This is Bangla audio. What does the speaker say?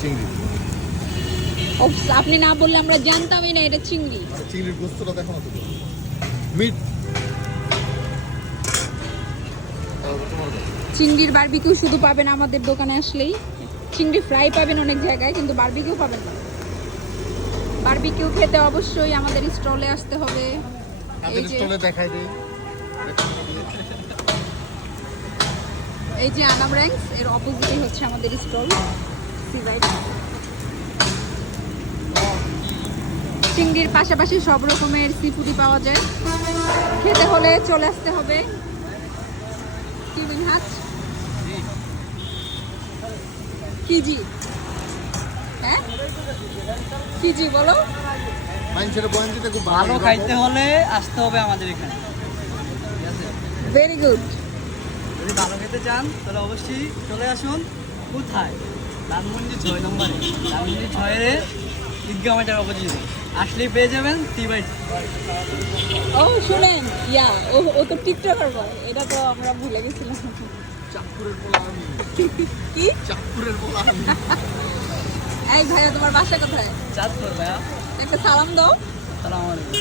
চিংড়ি। আপনি না বললে আমরা জানতামই না এটা চিংড়ি। চিংড়ির গোস্তটা দেখো না তুমি। মিট। চিংড়ির বারবিকিউ শুধু পাবেন আমাদের দোকানে আসলেই। চিংড়ি ফ্রাই পাবেন অনেক জায়গায়, কিন্তু বারবিকিউ পাবেন না। বারবিকিউ খেতে অবশ্যই আমাদের স্টলে আসতে হবে। আমাদের স্টলে দেখাই দেই। এই যে আনাম র্যাঙ্কস এর অপোজিটে হচ্ছে আমাদের স্টল সিভাইড। চিংড়ির পাশাপাশি সব রকমের সি ফুডই পাওয়া যায়। খেতে হলে চলে আসতে হবে কিমিংহাট কিজি। হ্যাঁ কিজি বলো। মাইনছের বয়ানজিতে খুব ভালো খাইতে হলে আসতে হবে আমাদের এখানে, ঠিক আছে? Very good. যদি ভালো খেতে চান তাহলে অবশ্যই চলে আসুন। কোথায়? ধানমন্ডি 6 নম্বরে, ধানমন্ডি 6-এর ঈদগাহ মাঠের অপোজিটে আসলেই পেয়ে যাবেন সিভাইড। ও শুনেন, ও তো টিকটকার বয়, এটা তো আমরা ভুলে গেছিলাম। চাঁদপুরের পোলা আমি। কি চাঁদপুরের পোলা আমি। এই ভাইয়া তোমার বাসা কোথায়? চাঁদপুর ভাইয়া। একটা সালাম দাও। আসসালামু আলাইকুম।